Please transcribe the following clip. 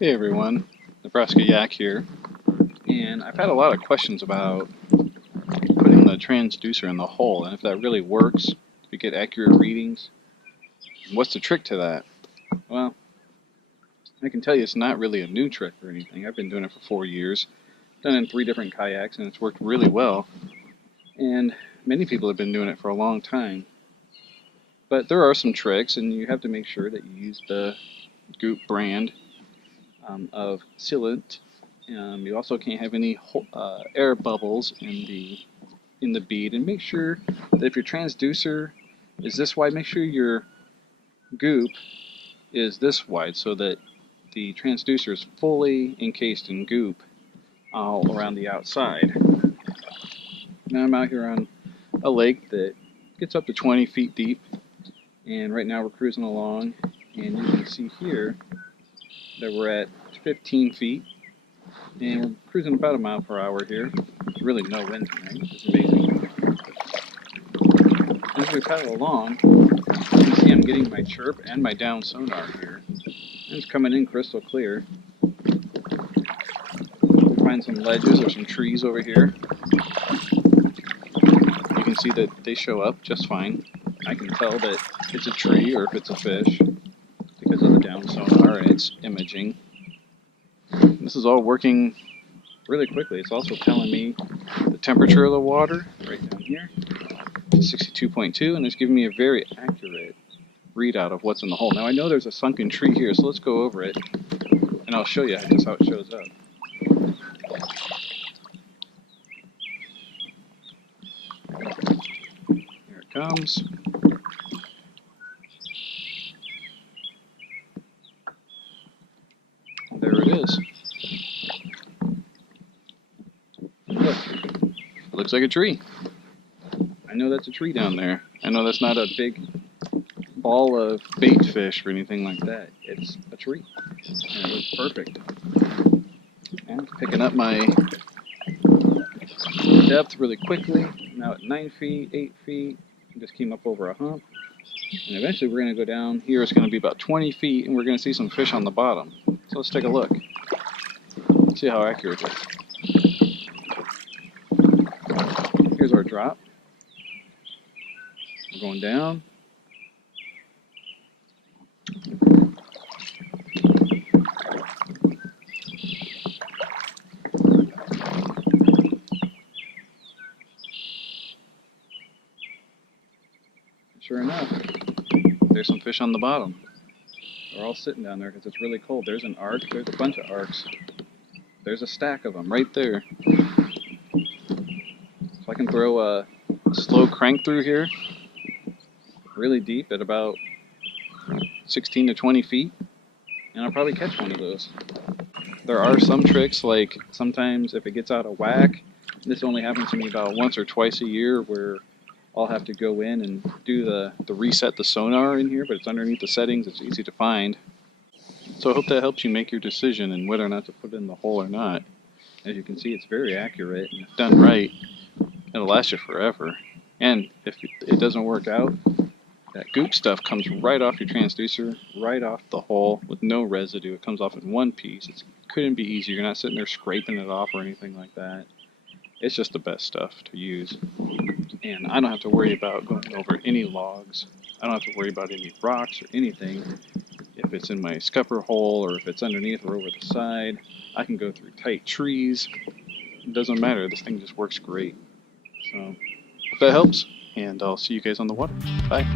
Hey everyone, Nebraska Yak here, and I've had a lot of questions about putting the transducer in the hole and if that really works, if you get accurate readings. What's the trick to that? Well, I can tell you it's not really a new trick or anything. I've been doing it for 4 years, done it in 3 different kayaks, and it's worked really well. And many people have been doing it for a long time. But there are some tricks, and you have to make sure that you use the Goop brand of sealant. You also can't have any air bubbles in the bead, and make sure that if your transducer is this wide, make sure your goop is this wide so that the transducer is fully encased in goop all around the outside. Now I'm out here on a lake that gets up to 20 feet deep, and right now we're cruising along, and you can see here that we're at 15 feet, and we're cruising about 1 mile per hour here. There's really no wind tonight, which is amazing. As we paddle along, you can see I'm getting my chirp and my down sonar here. And it's coming in crystal clear. We find some ledges or some trees over here. You can see that they show up just fine. I can tell that it's a tree or if it's a fish because of the down sonar and its imaging. This is all working really quickly. It's also telling me the temperature of the water right down here, 62.2, and it's giving me a very accurate readout of what's in the hole. Now I know there's a sunken tree here, so let's go over it, and I'll show you just how it shows up. Here it comes. There it is. Look, it looks like a tree. I know that's a tree down there. I know that's not a big ball of bait fish or anything like that. It's a tree, and it looks perfect. And it's picking up my depth really quickly. Now at 9 feet, 8 feet, just came up over a hump. And eventually we're going to go down here. It's going to be about 20 feet, and we're going to see some fish on the bottom. So let's take a look. See how accurate it is. Here's our drop. We're going down. Sure enough, there's some fish on the bottom. They're all sitting down there because it's really cold. There's an arc. There's a bunch of arcs. There's a stack of them right there. So I can throw a slow crank through here, really deep at about 16 to 20 feet, and I'll probably catch one of those. There are some tricks, like sometimes if it gets out of whack, this only happens to me about once or twice a year, where I'll have to go in and do the reset the sonar in here, but it's underneath the settings. It's easy to find. So I hope that helps you make your decision in whether or not to put it in the hole or not. As you can see, it's very accurate, and if done right, it'll last you forever. And if it doesn't work out, that goop stuff comes right off your transducer, right off the hole with no residue. It comes off in one piece. It couldn't be easier. You're not sitting there scraping it off or anything like that. It's just the best stuff to use. And I don't have to worry about going over any logs. I don't have to worry about any rocks or anything. If it's in my scupper hole or if it's underneath or over the side, I can go through tight trees. It doesn't matter. This thing just works great. So, hope that helps, and I'll see you guys on the water. Bye.